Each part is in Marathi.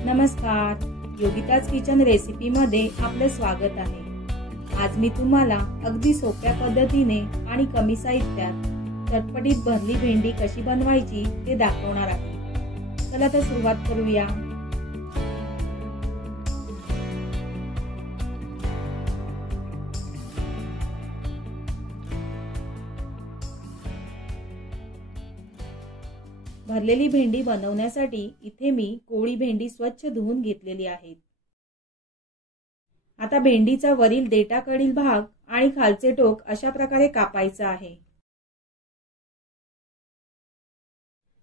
नमस्कार, योगिताज किचन रेसिपी मध्ये आपले स्वागत आहे। आज मी तुम्हाला अगदी सोप्या पद्धतीने आणि कमी साहित्यात चटपटीत भरली भेंडी कशी बनवायची ते दाखवणार आहे। चला तर सुरुवात करूया। भरलेली भेंडी बनवण्यासाठी इथे मी कोवळी भेंडी स्वच्छ धुवून घेतलेली आहे। आता भेंडीचा वरील देठाकडील भाग आणि खालचे टोक अशा प्रकारे कापायचा आहे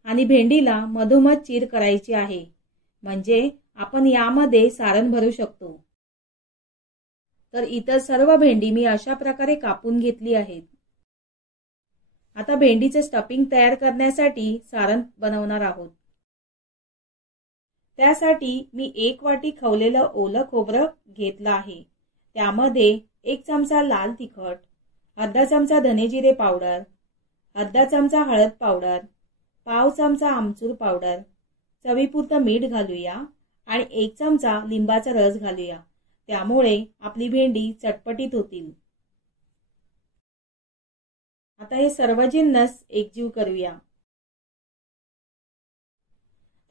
आणि भेंडीला मधोमध चीर करायची आहे, म्हणजे आपण यामध्ये सारण भरू शकतो। तर इतर सर्व भेंडी मी अशा प्रकारे कापून घेतली आहेत। आता भेंडीचे स्टफिंग तयार करण्यासाठी सारण बनवणार आहोत। त्यासाठी मी 1 वाटी खवलेलं ओलं खोबरं घेतलं आहे। त्यामध्ये 1 चमचा लाल तिखट, अर्धा चमचा धने जिरे पावडर, अर्धा चमचा हळद पावडर, पाव चमचा आमचूर पावडर, चवीपुरतं मीठ घालूया आणि 1 चमचा लिंबाचा रस घालूया। त्यामुळे आपली भेंडी चटपटीत होतील। आता हे सर्व जिन्नस एकजीव करूया।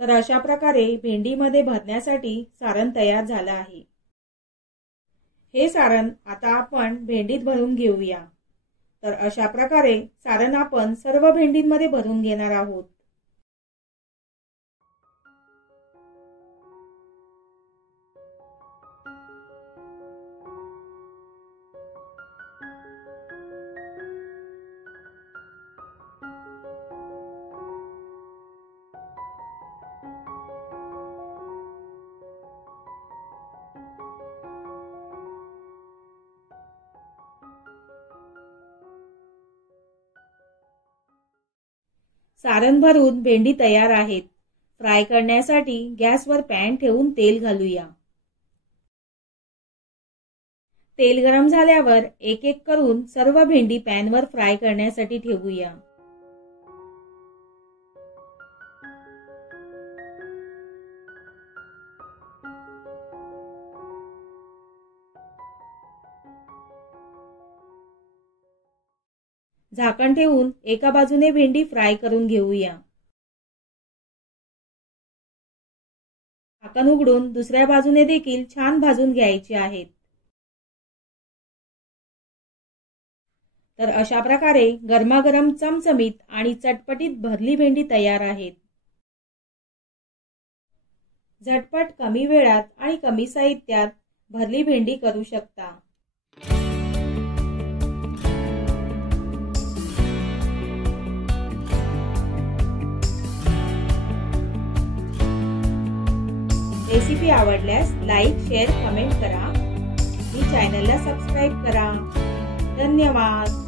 तर अशा प्रकारे भेंडीमध्ये भरण्यासाठी सारण तयार झालं आहे। हे सारण आता आपण भेंडीत भरून घेऊया। तर अशा प्रकारे सारण आपण सर्व भेंडींमध्ये भरून घेणार आहोत। सारण भरून भेंडी तयार आहेत। फ्राय करण्यासाठी गॅसवर पॅन ठेवून तेल घालूया। तेल गरम झाल्यावर एक एक करून सर्व भेंडी पॅनवर फ्राय करण्यासाठी ठेवूया। झाकण ठेवून एका बाजूने भेंडी फ्राय करून घेऊया। झाकण उघडून दुसऱ्या बाजूने देखील छान भाजून घ्यायची आहेत। तर अशा प्रकारे गरमागरम चमचमीत आणि चटपटीत भरली भेंडी तयार आहेत। झटपट कमी वेळात आणि कमी साहित्यात भरली भेंडी करू शकता। रेसिपी आवडल्यास लाईक, शेअर, कमेंट करा। मी चॅनलला सबस्क्राइब करा। धन्यवाद।